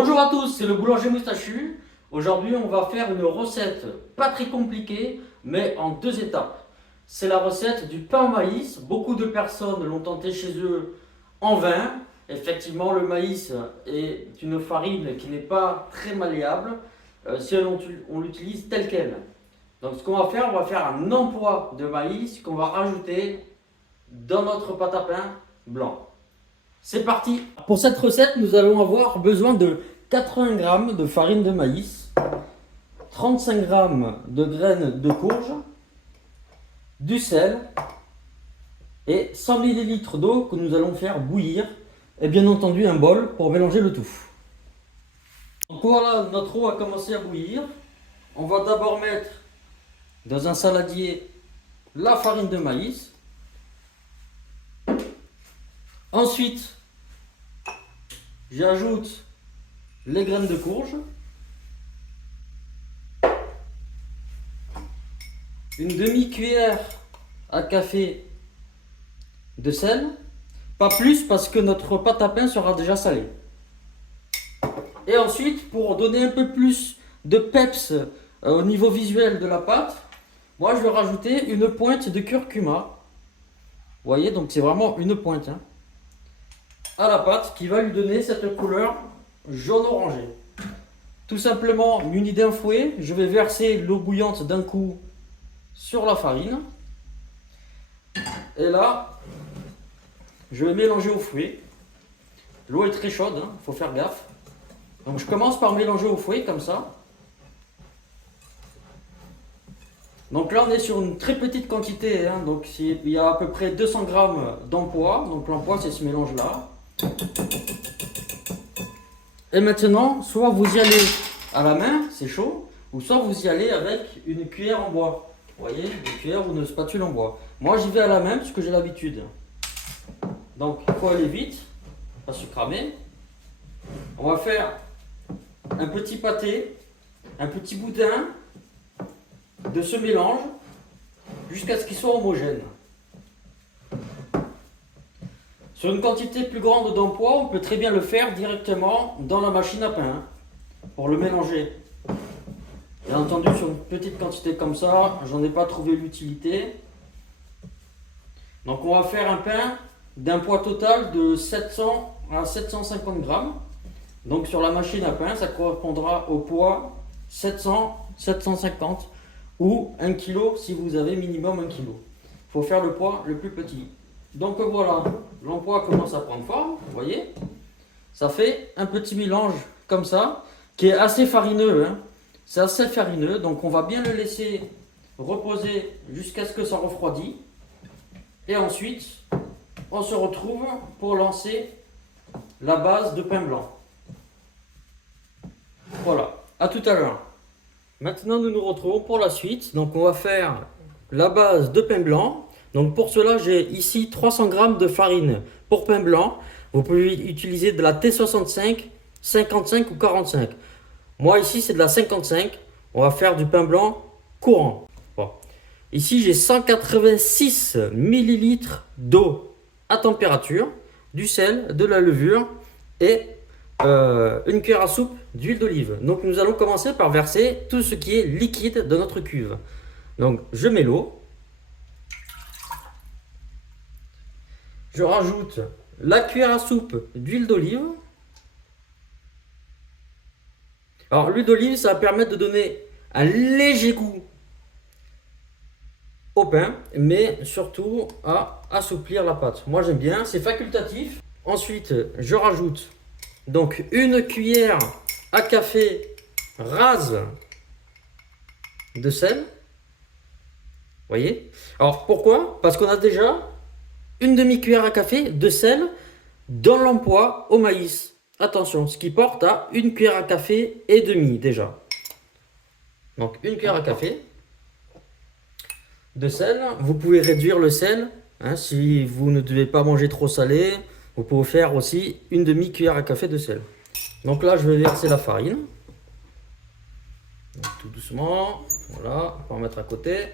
Bonjour à tous, c'est le boulanger moustachu. Aujourd'hui, on va faire une recette pas très compliquée, mais en deux étapes. C'est la recette du pain au maïs. Beaucoup de personnes l'ont tenté chez eux en vain. Effectivement, le maïs est une farine qui n'est pas très malléable si on l'utilise tel quel. Donc, ce qu'on va faire, on va faire un empois de maïs qu'on va rajouter dans notre pâte à pain blanc. C'est parti. Pour cette recette, nous allons avoir besoin de 80 g de farine de maïs, 35 g de graines de courge, du sel et 100 ml d'eau que nous allons faire bouillir et bien entendu un bol pour mélanger le tout. Donc voilà, notre eau a commencé à bouillir. On va d'abord mettre dans un saladier la farine de maïs. Ensuite, j'ajoute les graines de courge, une demi-cuillère à café de sel, pas plus parce que notre pâte à pain sera déjà salée. Et ensuite, pour donner un peu plus de peps au niveau visuel de la pâte, moi je vais rajouter une pointe de curcuma. Vous voyez, donc c'est vraiment une pointe à la pâte qui va lui donner cette couleur jaune orangé. Tout simplement, muni d'un fouet, je vais verser l'eau bouillante d'un coup sur la farine. Et là, je vais mélanger au fouet. L'eau est très chaude, il faut faire gaffe. Donc je commence par mélanger au fouet comme ça. Donc là on est sur une très petite quantité, donc il y a à peu près 200 g d'empois. Donc l'empois c'est ce mélange là. Et maintenant, soit vous y allez à la main, c'est chaud, ou soit vous y allez avec une cuillère en bois. Vous voyez, une cuillère ou une spatule en bois. Moi j'y vais à la main parce que j'ai l'habitude. Donc il faut aller vite, pas se cramer. On va faire un petit pâté, un petit boudin de ce mélange jusqu'à ce qu'il soit homogène. Sur une quantité plus grande d'empois, on peut très bien le faire directement dans la machine à pain pour le mélanger. Bien entendu, sur une petite quantité comme ça, j'en ai pas trouvé l'utilité. Donc on va faire un pain d'un poids total de 700 à 750 grammes. Donc sur la machine à pain, ça correspondra au poids 700, 750 ou 1 kg si vous avez minimum 1 kg. Il faut faire le poids le plus petit. Donc voilà, l'empois commence à prendre forme, vous voyez. Ça fait un petit mélange comme ça, qui est assez farineux. C'est assez farineux, donc on va bien le laisser reposer jusqu'à ce que ça refroidisse. Et ensuite, on se retrouve pour lancer la base de pain blanc. Voilà, à tout à l'heure. Maintenant, nous nous retrouvons pour la suite. Donc on va faire la base de pain blanc. Donc pour cela, j'ai ici 300 g de farine pour pain blanc. Vous pouvez utiliser de la T65, 55 ou 45. Moi ici, c'est de la 55. On va faire du pain blanc courant. Bon. Ici, j'ai 186 ml d'eau à température, du sel, de la levure et une cuillère à soupe d'huile d'olive. Donc nous allons commencer par verser tout ce qui est liquide de notre cuve. Donc je mets l'eau. Je rajoute la cuillère à soupe d'huile d'olive. Alors l'huile d'olive, ça va permettre de donner un léger goût au pain, mais surtout à assouplir la pâte. Moi j'aime bien, c'est facultatif. Ensuite, je rajoute donc une cuillère à café rase de sel. Vous voyez? Alors pourquoi? Parce qu'on a déjà une demi-cuillère à café de sel dans l'empois au maïs. Attention, ce qui porte à une cuillère à café et demi déjà. Donc une cuillère à café de sel. Vous pouvez réduire le sel si vous ne devez pas manger trop salé. Vous pouvez faire aussi une demi-cuillère à café de sel. Donc là, je vais verser la farine. Donc, tout doucement. Voilà, on va en mettre à côté.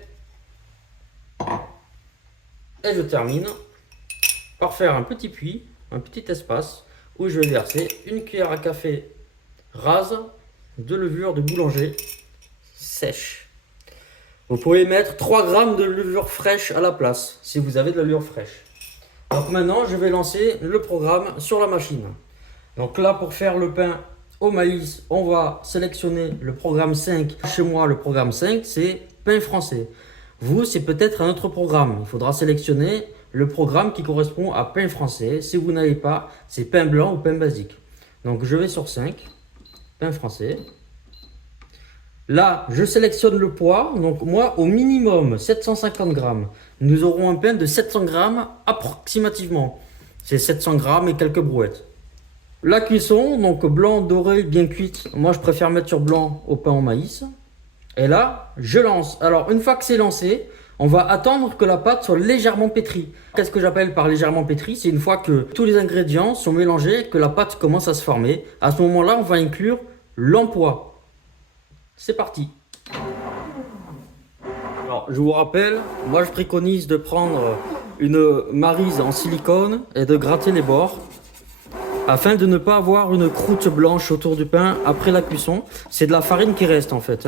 Et je termine par faire un petit puits, un petit espace où je vais verser une cuillère à café rase de levure de boulanger sèche. Vous pouvez mettre 3 grammes de levure fraîche à la place, si vous avez de la levure fraîche. Donc maintenant, je vais lancer le programme sur la machine. Donc là, pour faire le pain au maïs, on va sélectionner le programme 5. Chez moi, le programme 5, c'est pain français. Vous, c'est peut-être un autre programme. Il faudra sélectionner le programme qui correspond à pain français. Si vous n'avez pas, c'est pain blanc ou pain basique. Donc je vais sur 5, pain français. Là, je sélectionne le poids. Donc moi, au minimum 750 grammes. Nous aurons un pain de 700 grammes approximativement. C'est 700 grammes et quelques brouettes. La cuisson, donc blanc, doré, bien cuite. Moi, je préfère mettre sur blanc au pain au maïs. Et là, je lance. Alors, une fois que c'est lancé, on va attendre que la pâte soit légèrement pétrie. Qu'est-ce que j'appelle par légèrement pétrie? C'est une fois que tous les ingrédients sont mélangés, que la pâte commence à se former. À ce moment-là, on va inclure l'empois. C'est parti. Alors, je vous rappelle, moi je préconise de prendre une maryse en silicone et de gratter les bords afin de ne pas avoir une croûte blanche autour du pain après la cuisson. C'est de la farine qui reste en fait.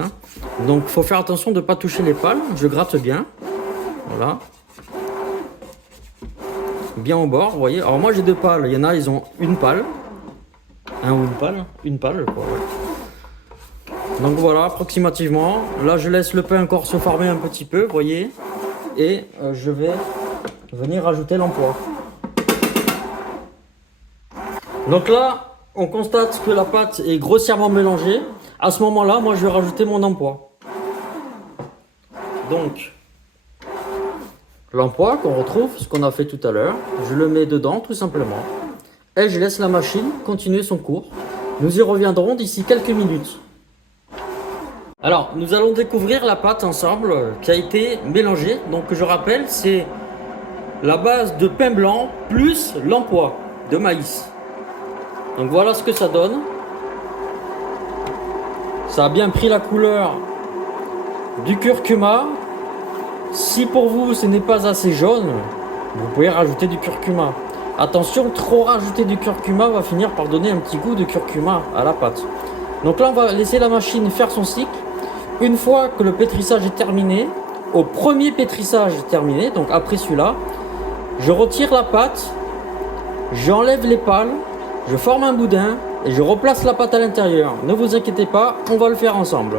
Donc il faut faire attention de ne pas toucher les pales. Je gratte bien. Voilà. Bien au bord, vous voyez. Alors moi j'ai 2 pales. Il y en a, ils ont une pale. Un ou une pale. Une pale, je crois, ouais. Donc voilà, approximativement. Là je laisse le pain encore se former un petit peu, vous voyez. Et je vais venir rajouter l'empois. Donc là, on constate que la pâte est grossièrement mélangée. À ce moment-là, moi, je vais rajouter mon empois. Donc, l'empois qu'on retrouve, ce qu'on a fait tout à l'heure, je le mets dedans, tout simplement. Et je laisse la machine continuer son cours. Nous y reviendrons d'ici quelques minutes. Alors, nous allons découvrir la pâte ensemble qui a été mélangée. Donc, je rappelle, c'est la base de pain blanc plus l'empois de maïs. Donc voilà ce que ça donne. Ça a bien pris la couleur du curcuma. Si pour vous ce n'est pas assez jaune, vous pouvez rajouter du curcuma. Attention, trop rajouter du curcuma va finir par donner un petit goût de curcuma à la pâte. Donc là on va laisser la machine faire son cycle. Une fois que le pétrissage est terminé, au premier pétrissage terminé, donc après celui-là, je retire la pâte, j'enlève les pales. Je forme un boudin et je replace la pâte à l'intérieur. Ne vous inquiétez pas, on va le faire ensemble.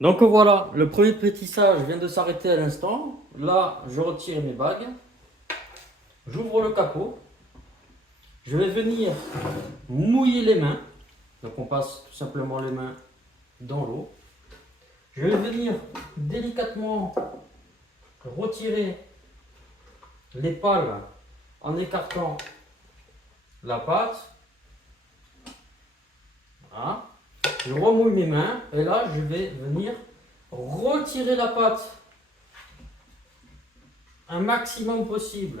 Donc voilà, le premier pétrissage vient de s'arrêter à l'instant. Là, je retire mes bagues. J'ouvre le capot. Je vais venir mouiller les mains. Donc on passe tout simplement les mains dans l'eau. Je vais venir délicatement retirer les pales en écartant la pâte. Voilà. Je remouille mes mains et là je vais venir retirer la pâte un maximum possible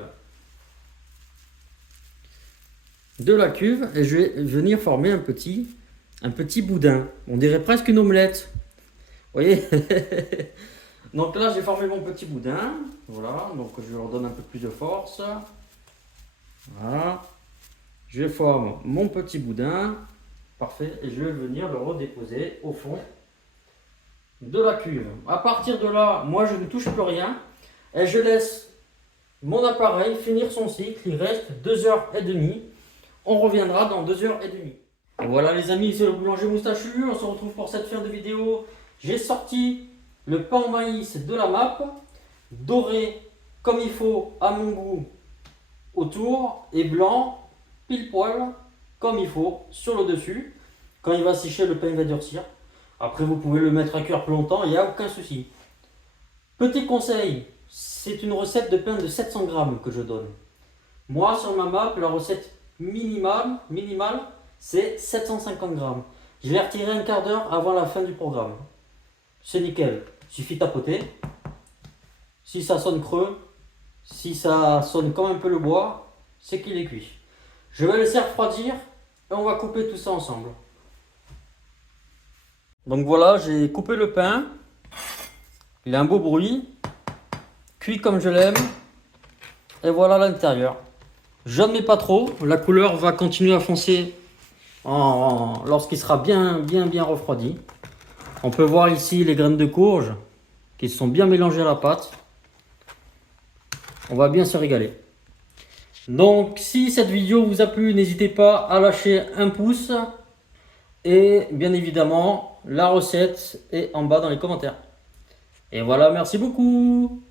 de la cuve et je vais venir former un petit boudin. On dirait presque une omelette. Vous voyez? Donc là j'ai formé mon petit boudin. Voilà, donc je leur donne un peu plus de force. Voilà. Je forme mon petit boudin. Parfait, et je vais venir le redéposer au fond de la cuve. À partir de là, moi je ne touche plus rien et je laisse mon appareil finir son cycle. Il reste 2h30. On reviendra dans 2h30. Et voilà les amis, c'est le boulanger moustachu. On se retrouve pour cette fin de vidéo. J'ai sorti le pain au maïs de la MAP, doré comme il faut à mon goût autour et blanc pile poil comme il faut sur le dessus. Quand il va sécher, le pain va durcir. Après, vous pouvez le mettre à cuire plus longtemps, il n'y a aucun souci. Petit conseil, c'est une recette de pain de 700 grammes que je donne. Moi, sur ma map, la recette minimale, c'est 750 grammes. Je vais retirer un quart d'heure avant la fin du programme. C'est nickel. Il suffit de tapoter. Si ça sonne creux, si ça sonne comme un peu le bois, c'est qu'il est cuit. Je vais laisser refroidir et on va couper tout ça ensemble. Donc voilà, j'ai coupé le pain. Il a un beau bruit. Cuit comme je l'aime. Et voilà l'intérieur. Jaune mais pas trop. La couleur va continuer à foncer lorsqu'il sera bien refroidi. On peut voir ici les graines de courge qui sont bien mélangées à la pâte. On va bien se régaler. Donc si cette vidéo vous a plu, n'hésitez pas à lâcher un pouce. Et bien évidemment, la recette est en bas dans les commentaires. Et voilà, merci beaucoup.